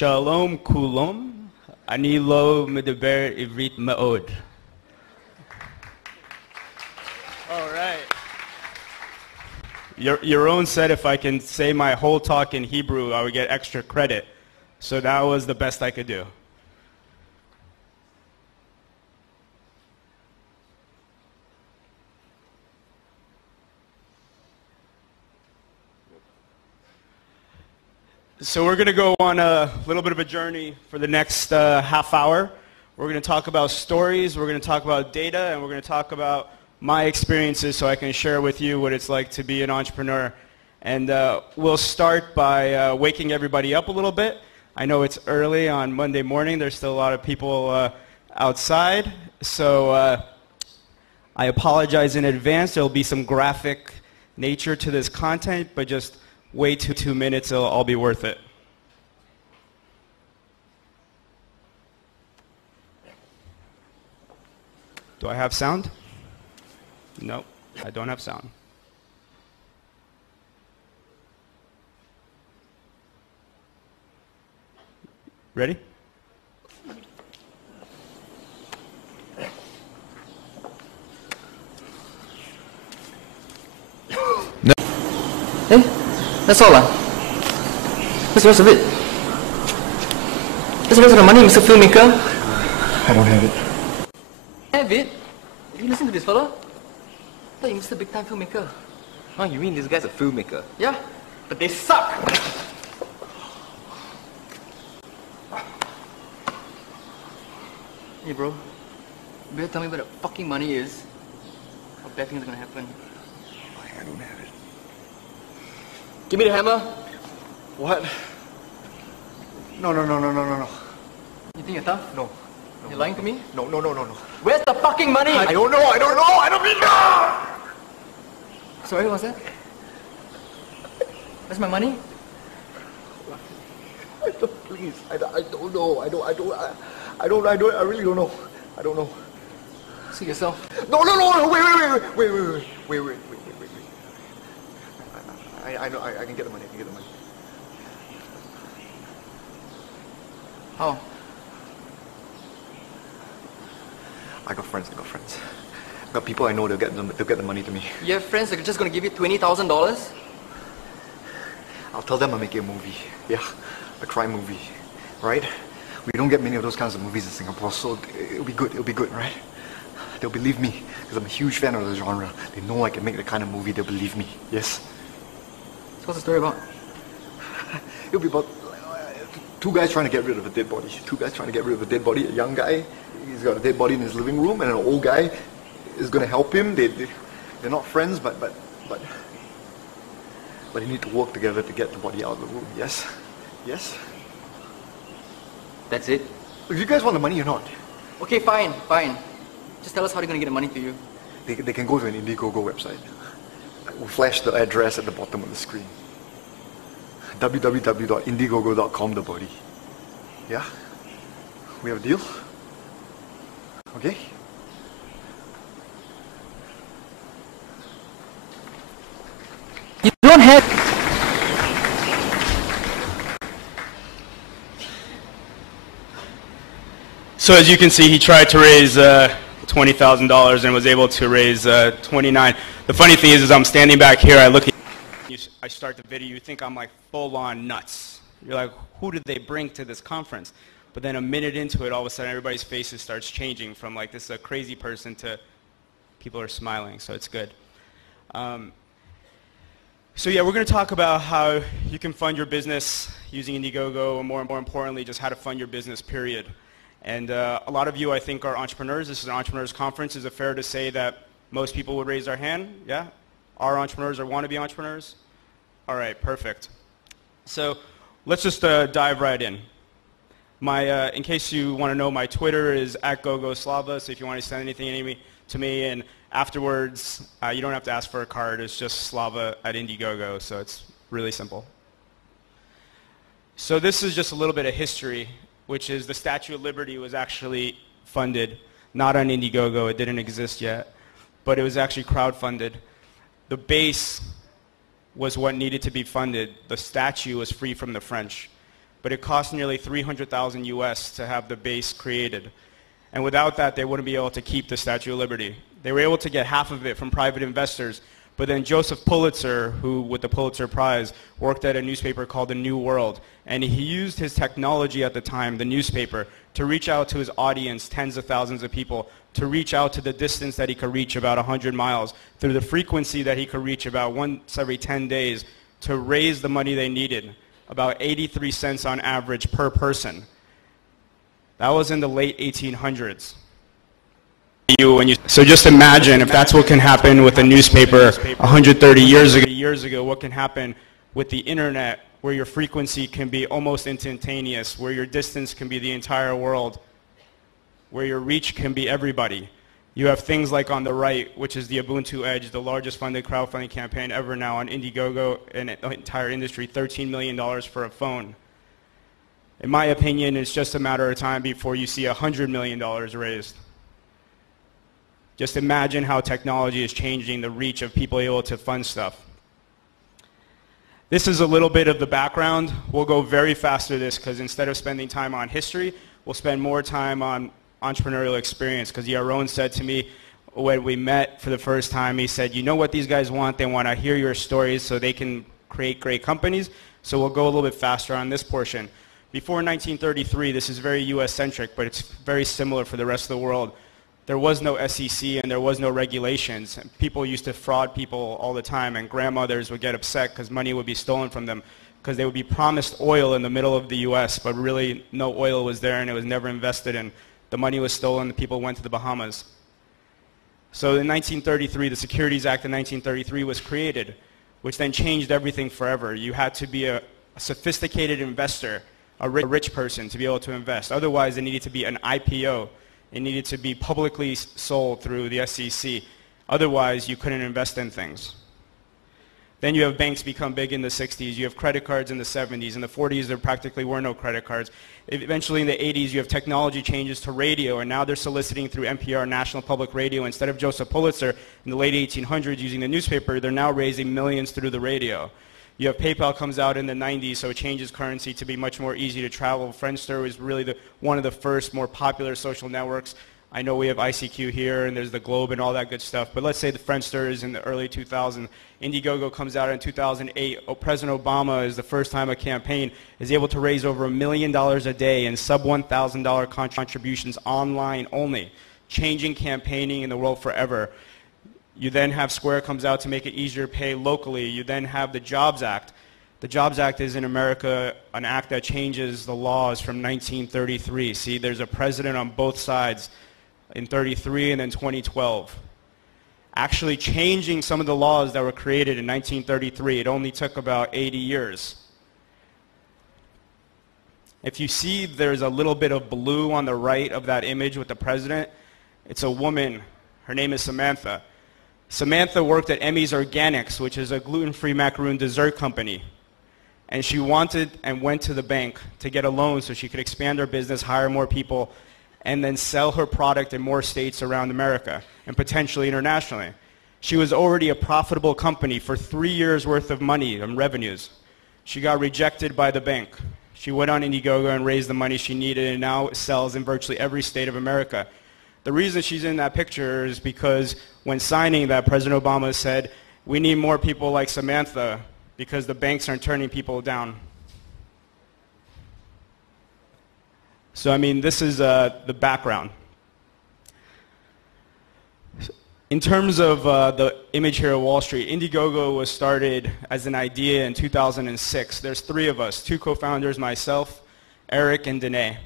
Shalom kulom, ani lo medaber ivrit ma'od. All right. Yaron said if I can say my whole talk in Hebrew, I would get extra credit. So that was the best I could do. So we're going to go on a little bit of a journey for the next half hour. We're going to talk about stories, we're going to talk about data, and we're going to talk about my experiences so I can share with you what it's like to be an entrepreneur. And we'll start by waking everybody up a little bit. I know it's early on Monday morning. There's still a lot of people outside. So I apologize in advance. There will be some graphic nature to this content, but just wait 2 minutes. It'll all be worth it. Do I have sound? No, I don't have sound. Ready? No. Hey, that's all. What's the rest of it? What's the rest of the money, Mr. Filmmaker? I don't have it. Have it? You listen to this fella? I thought you're Mr. Big Time Filmmaker. Oh, you mean this guy's a filmmaker? Yeah, but they suck. Hey bro, you better tell me where the fucking money is. A bad thing is gonna happen. I don't have it. Give me the hammer. What? No. You think you're tough? No. You're lying to me? No. Where's the fucking money? I don't know. I don't mean no! Sorry, what's that? Where's my money? Please, I don't know. I really don't know. I don't know. See yourself. No, wait. I know, I can get the money, How? I got friends. I got people I know, they'll get the money to me. You have friends that are just gonna give you $20,000? I'll tell them I'm making a movie. Yeah, a crime movie, right? We don't get many of those kinds of movies in Singapore, so it'll be good, right? They'll believe me, because I'm a huge fan of the genre. They know I can make the kind of movie, they'll believe me, yes? So what's the story about? It'll be about two guys trying to get rid of a dead body. A young guy, he's got a dead body in his living room, and an old guy is going to help him. They're not friends, but they need to work together to get the body out of the room, yes? Yes? That's it? If you guys want the money or not? Okay, fine. Just tell us how they're gonna get the money to you. They can go to an Indiegogo website. We'll flash the address at the bottom of the screen. www.indiegogo.com, the body. Yeah? We have a deal? Okay? You don't have... So as you can see, he tried to raise $20,000 and was able to raise 29. The funny thing is I'm standing back here, I start the video, you think I'm like full-on nuts. You're like, who did they bring to this conference? But then a minute into it, all of a sudden everybody's faces starts changing from like this is a crazy person to people are smiling, so it's good. So yeah, we're going to talk about how you can fund your business using Indiegogo, and more importantly, just how to fund your business, period. And a lot of you, I think, are entrepreneurs. This is an entrepreneurs conference. Is it fair to say that most people would raise their hand? Yeah? Are entrepreneurs or want to be entrepreneurs? All right, perfect. So let's just dive right in. In case you want to know, my Twitter is @GoGoSlava, so if you want to send anything to me, and afterwards, you don't have to ask for a card. It's just Slava at Indiegogo, so it's really simple. So this is just a little bit of history, which is the Statue of Liberty was actually funded, not on Indiegogo. It didn't exist yet, but it was actually crowdfunded. The base was what needed to be funded. The statue was free from the French. but it cost nearly 300,000 US to have the base created. And without that, they wouldn't be able to keep the Statue of Liberty. They were able to get half of it from private investors, but then Joseph Pulitzer, who with the Pulitzer Prize, worked at a newspaper called The New World, and he used his technology at the time, the newspaper, to reach out to his audience, tens of thousands of people, to reach out to the distance that he could reach, about 100 miles, through the frequency that he could reach, about once every 10 days, to raise the money they needed, about 83 cents on average per person. That was in the late 1800s. So just imagine if that's what can happen with a newspaper 130 years ago, what can happen with the internet, where your frequency can be almost instantaneous, where your distance can be the entire world, where your reach can be everybody. You have things like on the right, which is the Ubuntu Edge, the largest funded crowdfunding campaign ever now on Indiegogo and the entire industry, $13 million for a phone. In my opinion, it's just a matter of time before you see $100 million raised. Just imagine how technology is changing the reach of people able to fund stuff. This is a little bit of the background. We'll go very fast through this because instead of spending time on history, we'll spend more time on entrepreneurial experience, because Yaron said to me when we met for the first time, he said, you know what these guys want? They want to hear your stories so they can create great companies. So we'll go a little bit faster on this portion. Before 1933, this is very US-centric, but it's very similar for the rest of the world. There was no SEC and there was no regulations. People used to fraud people all the time, and grandmothers would get upset because money would be stolen from them because they would be promised oil in the middle of the US, but really no oil was there and it was never invested in. The money was stolen, the people went to the Bahamas. So in 1933, the Securities Act of 1933 was created, which then changed everything forever. You had to be a sophisticated investor, a rich person to be able to invest. Otherwise, it needed to be an IPO. It needed to be publicly sold through the SEC. Otherwise, you couldn't invest in things. Then you have banks become big in the 60s. You have credit cards in the 70s. In the 40s, there practically were no credit cards. Eventually, in the 80s, you have technology changes to radio, and now they're soliciting through NPR, National Public Radio. Instead of Joseph Pulitzer in the late 1800s using the newspaper, they're now raising millions through the radio. You have PayPal comes out in the 90s, so it changes currency to be much more easy to travel. Friendster was really one of the first more popular social networks. I know we have ICQ here, and there's the Globe and all that good stuff, but let's say the Friendster is in the early 2000s. Indiegogo comes out in 2008. President Obama is the first time a campaign is able to raise over $1 million a day in sub $1,000 contributions online only, changing campaigning in the world forever. You then have Square comes out to make it easier to pay locally. You then have the Jobs Act. The Jobs Act is in America an act that changes the laws from 1933. See, there's a president on both sides in 33 and then 2012. Actually changing some of the laws that were created in 1933. It only took about 80 years. If you see there's a little bit of blue on the right of that image with the president, it's a woman. Her name is Samantha. Samantha worked at Emmy's Organics, which is a gluten-free macaroon dessert company. And she wanted and went to the bank to get a loan so she could expand her business, hire more people, and then sell her product in more states around America and potentially internationally. She was already a profitable company for 3 years' worth of money and revenues. She got rejected by the bank. She went on Indiegogo and raised the money she needed and now sells in virtually every state of America. The reason she's in that picture is because when signing that, President Obama said, we need more people like Samantha because the banks aren't turning people down. So, I mean, this is the background. In terms of the image here at Wall Street, Indiegogo was started as an idea in 2006. There's 3 of us, 2 co-founders, myself, Eric, and Danae.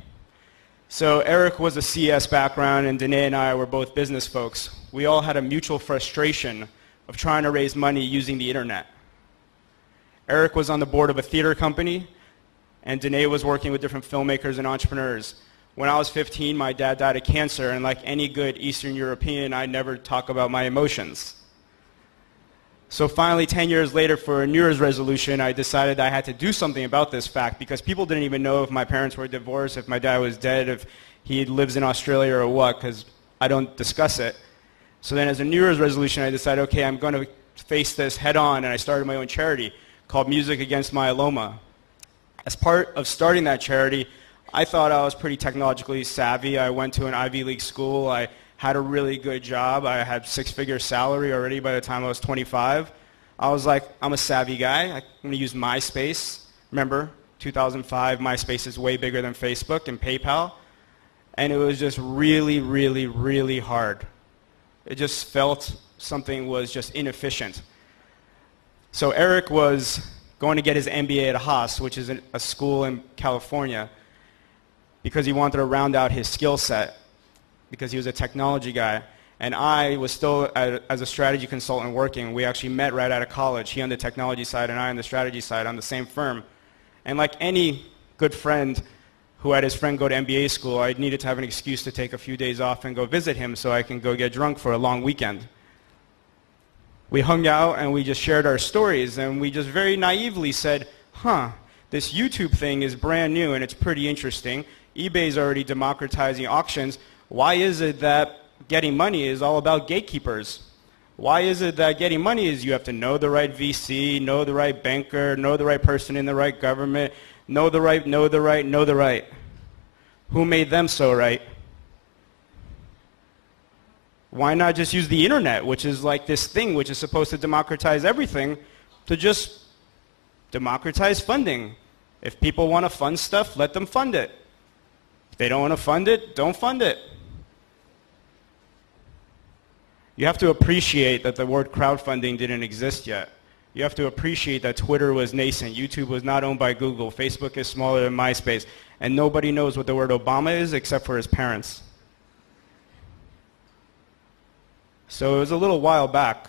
So Eric was a CS background, and Danae and I were both business folks. We all had a mutual frustration of trying to raise money using the internet. Eric was on the board of a theater company, and Danae was working with different filmmakers and entrepreneurs. When I was 15, my dad died of cancer, and like any good Eastern European, I never talk about my emotions. So finally, 10 years later, for a New Year's resolution, I decided I had to do something about this fact because people didn't even know if my parents were divorced, if my dad was dead, if he lives in Australia or what, because I don't discuss it. So then as a New Year's resolution, I decided, okay, I'm going to face this head on, and I started my own charity called Music Against Myeloma. As part of starting that charity, I thought I was pretty technologically savvy. I went to an Ivy League school. I had a really good job. I had six-figure salary already by the time I was 25. I was like, I'm a savvy guy. I'm going to use MySpace. Remember, 2005, MySpace is way bigger than Facebook and PayPal. And it was just really, really, really hard. It just felt something was just inefficient. So Eric was going to get his MBA at Haas, which is a school in California, because he wanted to round out his skill set, because he was a technology guy. And I was still, as a strategy consultant working. We actually met right out of college, he on the technology side and I on the strategy side on the same firm. And like any good friend who had his friend go to MBA school, I needed to have an excuse to take a few days off and go visit him so I can go get drunk for a long weekend. We hung out and we just shared our stories, and we just very naively said, this YouTube thing is brand new and it's pretty interesting. eBay's already democratizing auctions. Why is it that getting money is all about gatekeepers? Why is it that getting money is you have to know the right VC, know the right banker, know the right person in the right government, know the right. Who made them so right? Why not just use the internet, which is like this thing which is supposed to democratize everything, to just democratize funding? If people want to fund stuff, let them fund it. If they don't want to fund it, don't fund it. You have to appreciate that the word crowdfunding didn't exist yet. You have to appreciate that Twitter was nascent, YouTube was not owned by Google, Facebook is smaller than MySpace, and nobody knows what the word Obama is except for his parents. So it was a little while back.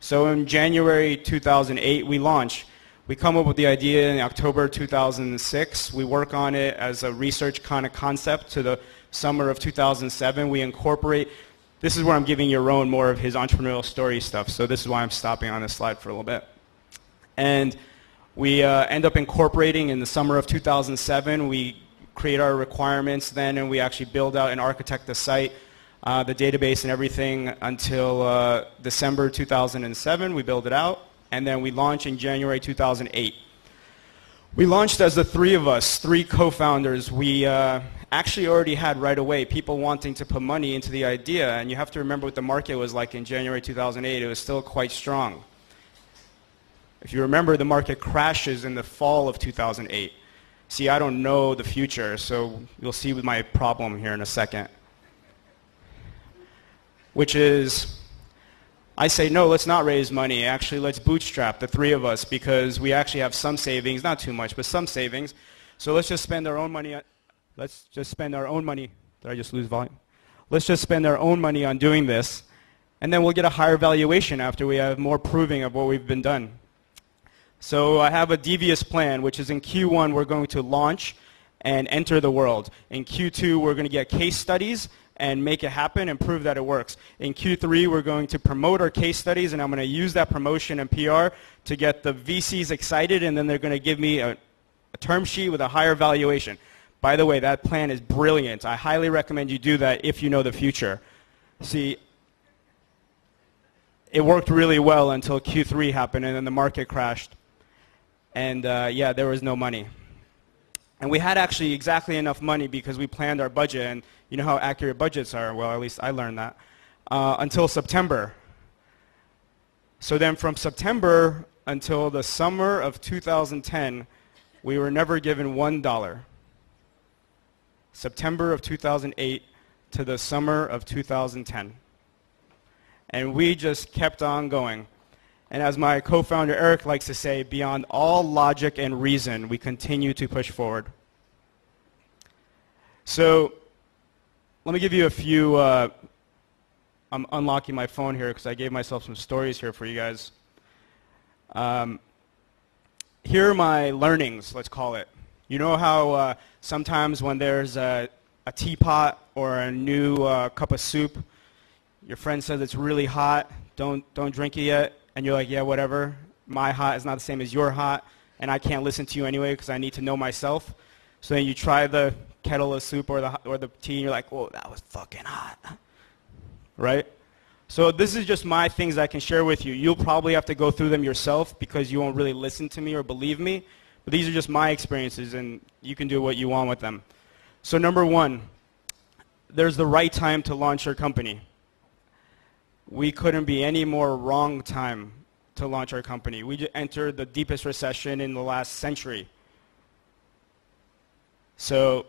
So in January 2008, we launch. We come up with the idea in October 2006. We work on it as a research kind of concept to the summer of 2007. We incorporate. This is where I'm giving Yaron more of his entrepreneurial story stuff. So this is why I'm stopping on this slide for a little bit. And we end up incorporating in the summer of 2007. We create our requirements then, and we actually build out and architect the site, the database and everything until December 2007. We build it out, and then we launch in January 2008. We launched as the three of us, three co-founders. We actually already had right away people wanting to put money into the idea, and you have to remember what the market was like in January 2008. It was still quite strong. If you remember, the market crashes in the fall of 2008. See, I don't know the future, so you'll see with my problem here in a second. Which is, I say, no, let's not raise money. Actually, let's bootstrap, the three of us, because we actually have some savings, not too much, but some savings. So let's just spend our own money on, let's just spend our own money. Did I just lose volume? Let's just spend our own money on doing this, and then we'll get a higher valuation after we have more proving of what we've been done. So I have a devious plan, which is in Q1 we're going to launch and enter the world. In Q2 we're going to get case studies and make it happen and prove that it works. In Q3 we're going to promote our case studies, and I'm going to use that promotion and PR to get the VCs excited, and then they're going to give me a term sheet with a higher valuation. By the way, that plan is brilliant. I highly recommend you do that if you know the future. See, it worked really well until Q3 happened, and then the market crashed. And yeah, there was no money. And we had actually exactly enough money because we planned our budget, and you know how accurate budgets are. Well, at least I learned that. Until September. So then from September until the summer of 2010, we were never given $1. September of 2008 to the summer of 2010. And we just kept on going. And as my co-founder Eric likes to say, beyond all logic and reason, we continue to push forward. So let me give you a few, I'm unlocking my phone here because I gave myself some stories here for you guys. Here are my learnings, let's call it. You know how sometimes when there's a teapot or a new cup of soup, your friend says it's really hot, don't drink it yet. And you're like, yeah, whatever. My hot is not the same as your hot, and I can't listen to you anyway because I need to know myself. So then you try the kettle of soup or the tea, and you're like, whoa, that was fucking hot. Right? So this is just my things I can share with you. You'll probably have to go through them yourself because you won't really listen to me or believe me. But these are just my experiences, and you can do what you want with them. So number one, there's the right time to launch your company. We couldn't be any more wrong time to launch our company. We just entered the deepest recession in the last century. So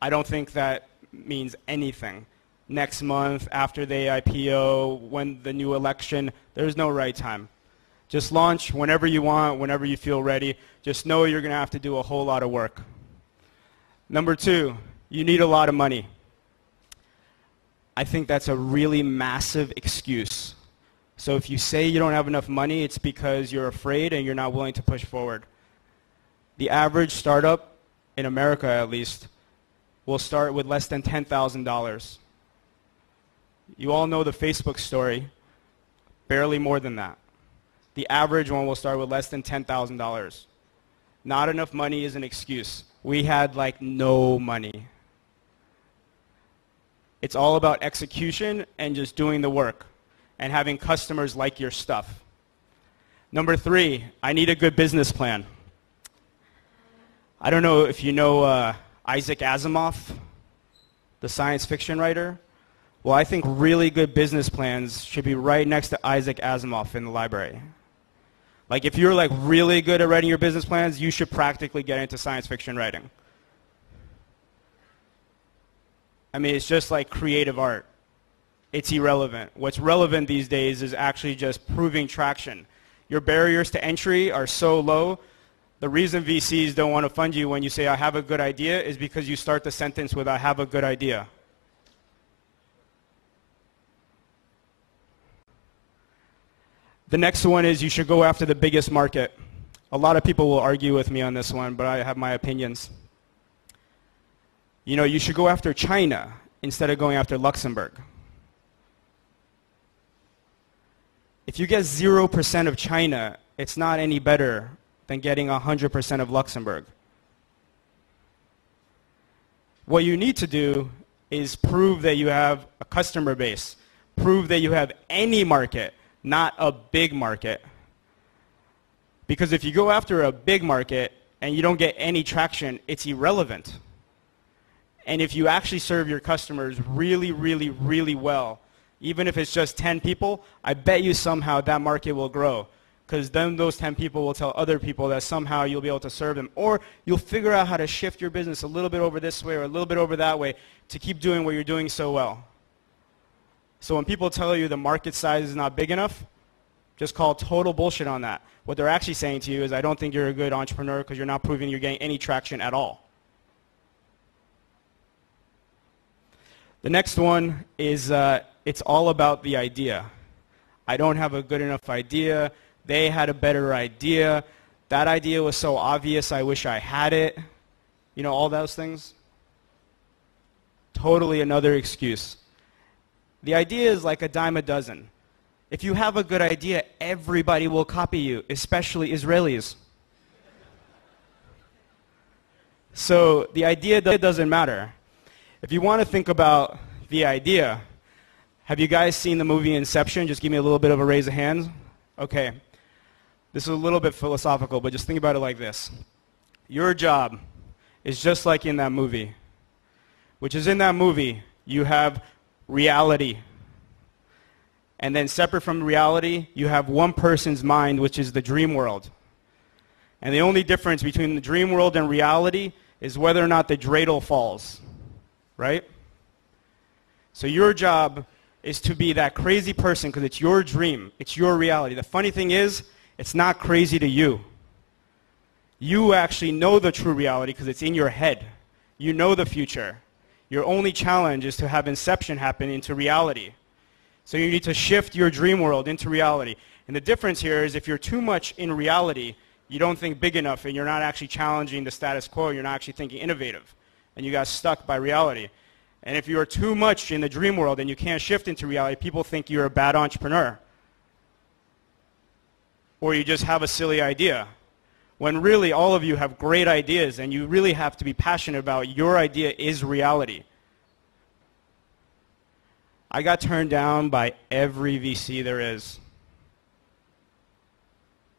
I don't think that means anything. Next month, after the IPO, when the new election, there's no right time. Just launch whenever you want, whenever you feel ready. Just know you're going to have to do a whole lot of work. Number two, you need a lot of money. I think that's a really massive excuse. So if you say you don't have enough money, it's because you're afraid and you're not willing to push forward. The average startup, in America at least, will start with less than $10,000. You all know the Facebook story, barely more than that. The average one will start with less than $10,000. Not enough money is an excuse. We had like no money. It's all about execution and just doing the work and having customers like your stuff. Number three, I need a good business plan. I don't know if you know Isaac Asimov, the science fiction writer. Well, I think really good business plans should be right next to Isaac Asimov in the library. Like if you're like really good at writing your business plans, you should practically get into science fiction writing. I mean, it's just like creative art. It's irrelevant. What's relevant these days is actually just proving traction. Your barriers to entry are so low. The reason VCs don't want to fund you when you say, I have a good idea, is because you start the sentence with, I have a good idea. The next one is you should go after the biggest market. A lot of people will argue with me on this one, but I have my opinions. You know, you should go after China instead of going after Luxembourg. If you get 0% of China, it's not any better than getting 100% of Luxembourg. What you need to do is prove that you have a customer base. Prove that you have any market, not a big market. Because if you go after a big market and you don't get any traction, it's irrelevant. And if you actually serve your customers really, really, really well, even if it's just 10 people, I bet you somehow that market will grow. Because then those 10 people will tell other people that somehow you'll be able to serve them. Or you'll figure out how to shift your business a little bit over this way or a little bit over that way to keep doing what you're doing so well. So when people tell you the market size is not big enough, just call total bullshit on that. What they're actually saying to you is, I don't think you're a good entrepreneur because you're not proving you're getting any traction at all. The next one is it's all about the idea. I don't have a good enough idea. They had a better idea. That idea was so obvious, I wish I had it. You know, all those things. Totally another excuse. The idea is like a dime a dozen. If you have a good idea, everybody will copy you, especially Israelis. So the idea doesn't matter. If you want to think about the idea, have you guys seen the movie Inception? Just give me a little bit of a raise of hands. Okay. This is a little bit philosophical, but just think about it like this. Your job is just like in that movie, which is in that movie, you have reality. And then separate from reality, you have one person's mind, which is the dream world. And the only difference between the dream world and reality is whether or not the dreidel falls, right? So your job is to be that crazy person because it's your dream. It's your reality. The funny thing is, it's not crazy to you. You actually know the true reality because it's in your head. You know the future. Your only challenge is to have inception happen into reality. So you need to shift your dream world into reality. And the difference here is if you're too much in reality, you don't think big enough and you're not actually challenging the status quo. You're not actually thinking innovative. And you got stuck by reality. And if you are too much in the dream world and you can't shift into reality, people think you're a bad entrepreneur. Or you just have a silly idea. When really all of you have great ideas and you really have to be passionate about your idea is reality. I got turned down by every VC there is.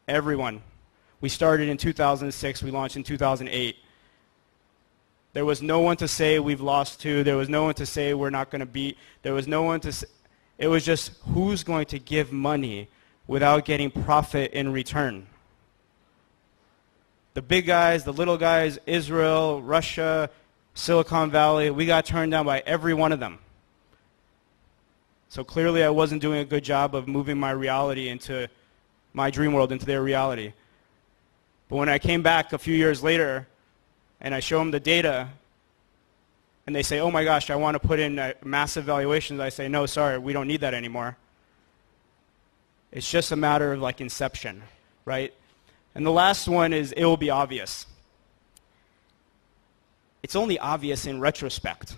Everyone. We started in 2006. We launched in 2008. There was no one to say we've lost to. There was no one to say we're not going to beat. There was no one to say. It was just who's going to give money without getting profit in return. The big guys, the little guys, Israel, Russia, Silicon Valley, we got turned down by every one of them. So clearly I wasn't doing a good job of moving my reality into my dream world, into their reality. But when I came back a few years later and I show them the data and they say, oh my gosh, I want to put in massive valuations, I say, no, sorry, we don't need that anymore. It's just a matter of like inception, right? And the last one is it will be obvious. It's only obvious in retrospect.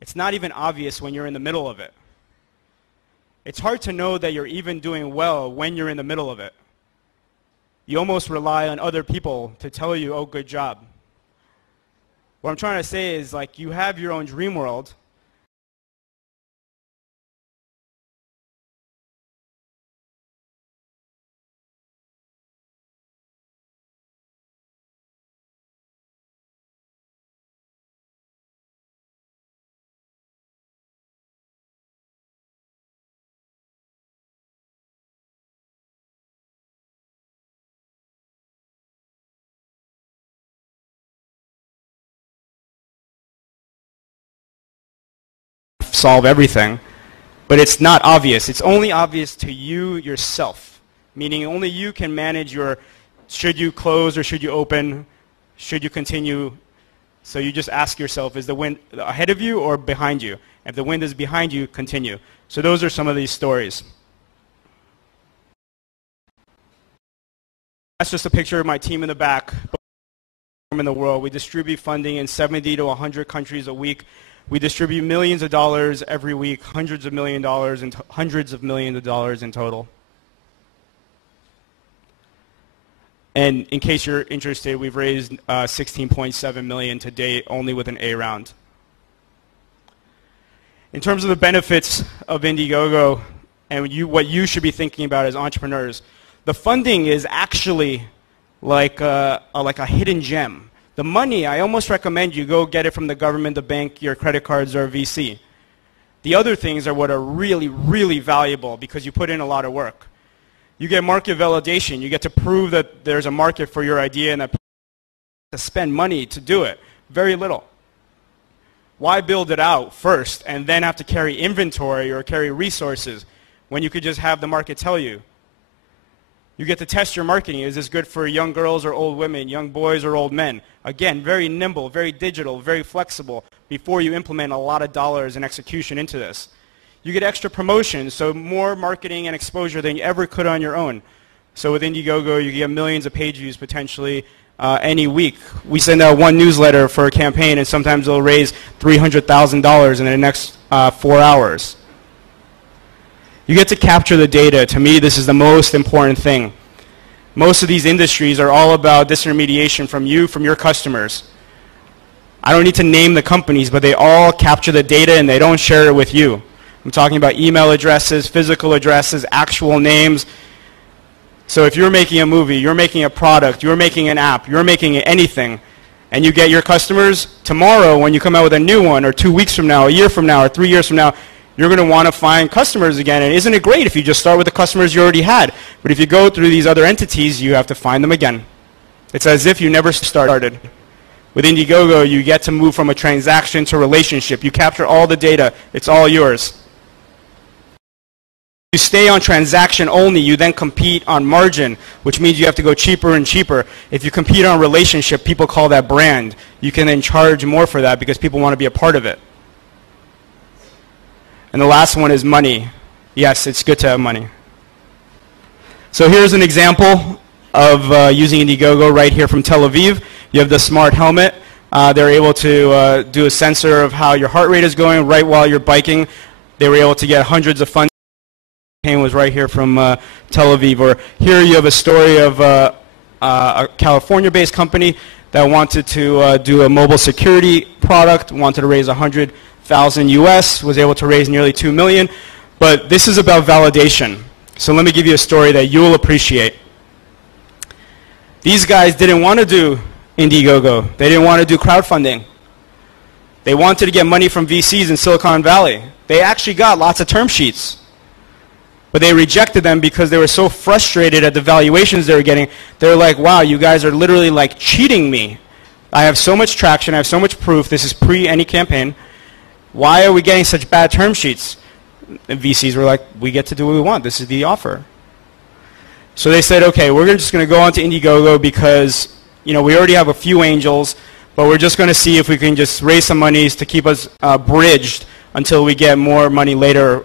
It's not even obvious when you're in the middle of it. It's hard to know that you're even doing well when you're in the middle of it. You almost rely on other people to tell you, oh, good job. What I'm trying to say is, like, you have your own dream world. Solve everything, but it's not obvious. It's only obvious to you yourself, meaning only you can manage your should you close or should you open, should you continue. So you just ask yourself, is the wind ahead of you or behind you? If the wind is behind you, continue. So those are some of these stories. That's just a picture of my team in the back. In the world, we distribute funding in 70 to 100 countries a week. We distribute millions of dollars every week, hundreds of millions of dollars in total. And in case you're interested, we've raised $16.7 million to date, only with an A round. In terms of the benefits of Indiegogo and what you should be thinking about as entrepreneurs, the funding is actually like a hidden gem. The money, I almost recommend you go get it from the government, the bank, your credit cards, or VC. The other things are what are really, really valuable because you put in a lot of work. You get market validation. You get to prove that there's a market for your idea and that people have to spend money to do it. Very little. Why build it out first and then have to carry inventory or carry resources when you could just have the market tell you? You get to test your marketing. Is this good for young girls or old women, young boys or old men? Again, very nimble, very digital, very flexible before you implement a lot of dollars and execution into this. You get extra promotions, so more marketing and exposure than you ever could on your own. So with Indiegogo, you get millions of page views potentially any week. We send out one newsletter for a campaign, and sometimes it'll raise $300,000 in the next 4 hours. You get to capture the data. To me, this is the most important thing. Most of these industries are all about disintermediation from you, from your customers. I don't need to name the companies, but they all capture the data and they don't share it with you. I'm talking about email addresses, physical addresses, actual names. So if you're making a movie, you're making a product, you're making an app, you're making anything, and you get your customers, tomorrow when you come out with a new one, or 2 weeks from now, a year from now, or 3 years from now, you're going to want to find customers again. And isn't it great if you just start with the customers you already had? But if you go through these other entities, you have to find them again. It's as if you never started. With Indiegogo, you get to move from a transaction to a relationship. You capture all the data. It's all yours. You stay on transaction only, you then compete on margin, which means you have to go cheaper and cheaper. If you compete on relationship, people call that brand. You can then charge more for that because people want to be a part of it. And the last one is money. Yes, it's good to have money. So here's an example of using Indiegogo right here from Tel Aviv. You have the smart helmet. They're able to do a sensor of how your heart rate is going right while you're biking. They were able to get hundreds of funds. The campaign was right here from Tel Aviv. Or here you have a story of a California-based company that wanted to do a mobile security product, wanted to raise 100,000 US, was able to raise nearly 2 million. But this is about validation. So let me give you a story that you'll appreciate. These guys didn't want to do Indiegogo. They didn't want to do crowdfunding. They wanted to get money from VCs in Silicon Valley. They actually got lots of term sheets. But they rejected them because they were so frustrated at the valuations they were getting. They were like, wow, you guys are literally like cheating me. I have so much traction. I have so much proof. This is pre any campaign. Why are we getting such bad term sheets? And VCs were like, we get to do what we want. This is the offer. So they said, okay, we're just going to go on to Indiegogo because we already have a few angels, but we're just going to see if we can just raise some monies to keep us bridged until we get more money later.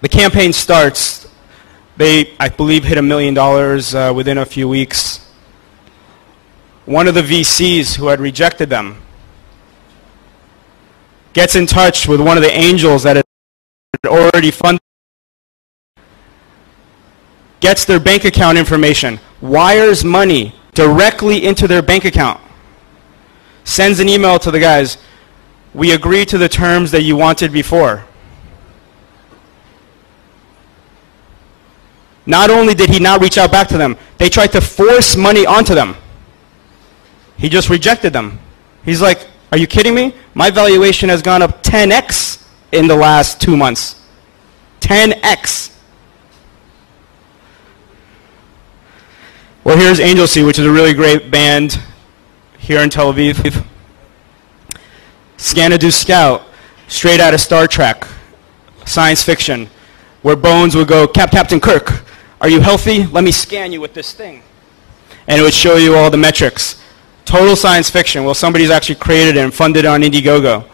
The campaign starts. They, I believe, hit $1 million within a few weeks. One of the VCs who had rejected them gets in touch with one of the angels that had already funded, gets their bank account information, wires money directly into their bank account, sends an email to the guys, we agree to the terms that you wanted before. Not only did he not reach out back to them, they tried to force money onto them. He just rejected them. He's like, are you kidding me? My valuation has gone up 10x in the last 2 months. 10x. Well, here's Angel Sea, which is a really great band here in Tel Aviv. Xanadu Scout, straight out of Star Trek, science fiction, where Bones would go, Captain Kirk, are you healthy? Let me scan you with this thing. And it would show you all the metrics. Total science fiction. Well, somebody's actually created it and funded it on Indiegogo.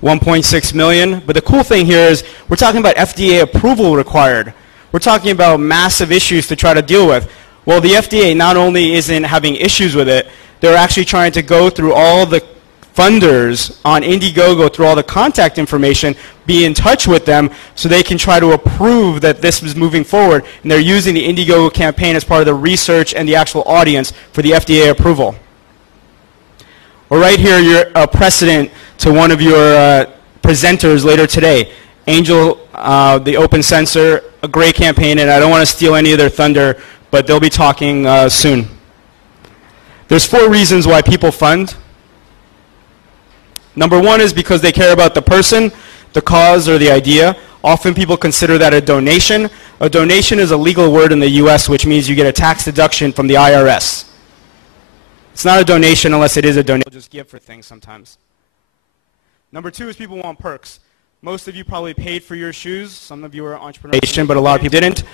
1.6 million. But the cool thing here is we're talking about FDA approval required. We're talking about massive issues to try to deal with. Well, the FDA not only isn't having issues with it, they're actually trying to go through all the funders on Indiegogo, through all the contact information, be in touch with them so they can try to approve that this is moving forward. And they're using the Indiegogo campaign as part of the research and the actual audience for the FDA approval. Well, right here, you're a precedent to one of your presenters later today. Angel, the Open Sensor, a great campaign, and I don't want to steal any of their thunder, but they'll be talking soon. There's 4 reasons why people fund. Number 1 is because they care about the person, the cause, or the idea. Often people consider that a donation. A donation is a legal word in the US, which means you get a tax deduction from the IRS. It's not a donation unless it is a donation. Just give for things sometimes. Number 2 is people want perks. Most of you probably paid for your shoes. Some of you are entrepreneurs, but a lot of people didn't.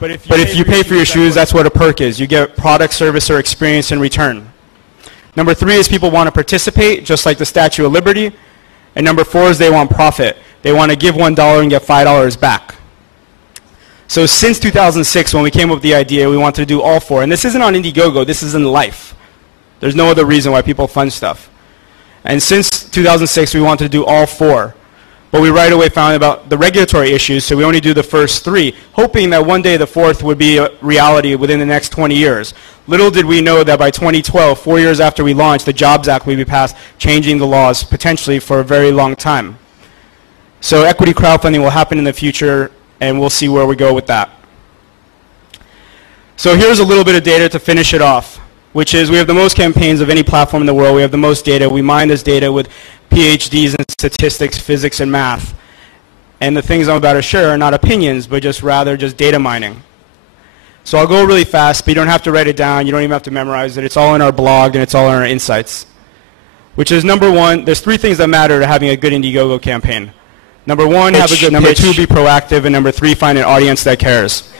But if you pay for your shoes, that's what a perk is. You get product, service, or experience in return. Number 3 is people want to participate, just like the Statue of Liberty. And number 4 is they want profit. They want to give $1 and get $5 back. So since 2006, when we came up with the idea, we wanted to do all 4. And this isn't on Indiegogo. This is in life. There's no other reason why people fund stuff. And since 2006, we wanted to do all 4. But we right away found about the regulatory issues, so we only do the first 3, hoping that one day the 4th would be a reality within the next 20 years. Little did we know that by 2012, 4 years after we launched, the Jobs Act would be passed, changing the laws potentially for a very long time. So equity crowdfunding will happen in the future, and we'll see where we go with that. So here's a little bit of data to finish it off, which is we have the most campaigns of any platform in the world. We have the most data. We mine this data with PhDs in statistics, physics, and math. And the things I'm about to share are not opinions, but rather data mining. So I'll go really fast, but you don't have to write it down. You don't even have to memorize it. It's all in our blog, and it's all in our insights. Which is number 1, there's 3 things that matter to having a good Indiegogo campaign. Number 1, have a good pitch. Number 2, be proactive. And number 3, find an audience that cares.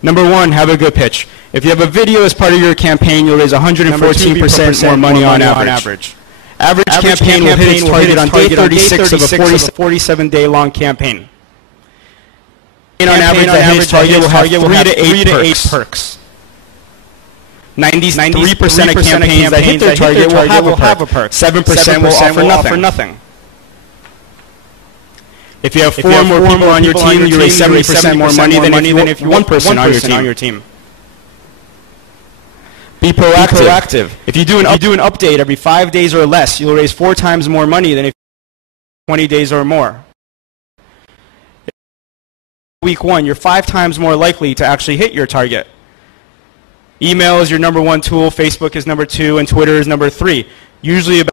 Number 1, have a good pitch. If you have a video as part of your campaign, you'll raise 114% more money on average. Average campaign will hit its target on day 36 of a 47-day long campaign. On average, that target will have 3 to 8 perks. 93% of campaigns that hit their target will have a perk. 7% will offer nothing. If you have 4 more people on your team, you raise 70% more money than if you have 1 person on your team. Be proactive. If you do an update every 5 days or less, you'll raise 4 times more money than if 20 days or more. Week 1, you're 5 times more likely to actually hit your target. Email is your number one tool, Facebook is number 2, and Twitter is number 3. Usually about,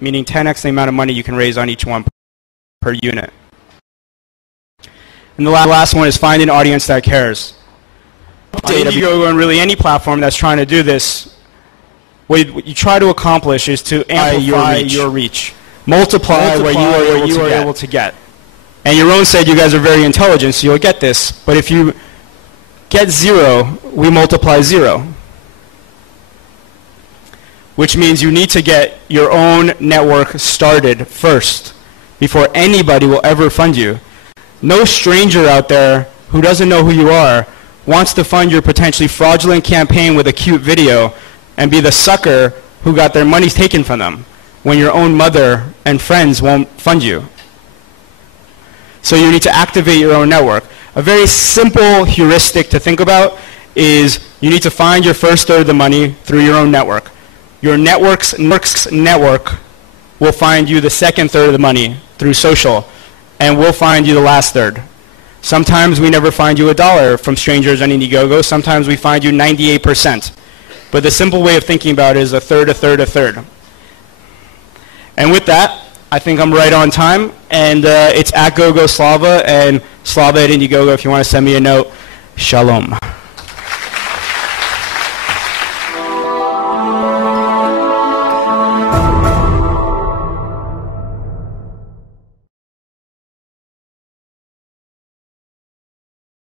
meaning 10x the amount of money you can raise on each one per unit. And the last one is find an audience that cares. On Indiegogo and really any platform that's trying to do this, what you try to accomplish is to amplify your reach. Multiply what you are able to get. And Yaron said you guys are very intelligent, so you'll get this. But if you get 0, we multiply 0. Which means you need to get your own network started first before anybody will ever fund you. No stranger out there who doesn't know who you are wants to fund your potentially fraudulent campaign with a cute video and be the sucker who got their money taken from them when your own mother and friends won't fund you. So you need to activate your own network. A very simple heuristic to think about is you need to find your first third of the money through your own network. Your network's network will find you the second third of the money through social, and we'll find you the last third. Sometimes we never find you $1 from strangers on Indiegogo. Sometimes we find you 98%. But the simple way of thinking about it is a third, a third, a third. And with that, I think I'm right on time. And it's at GoGo Slava and Slava at Indiegogo if you want to send me a note. Shalom.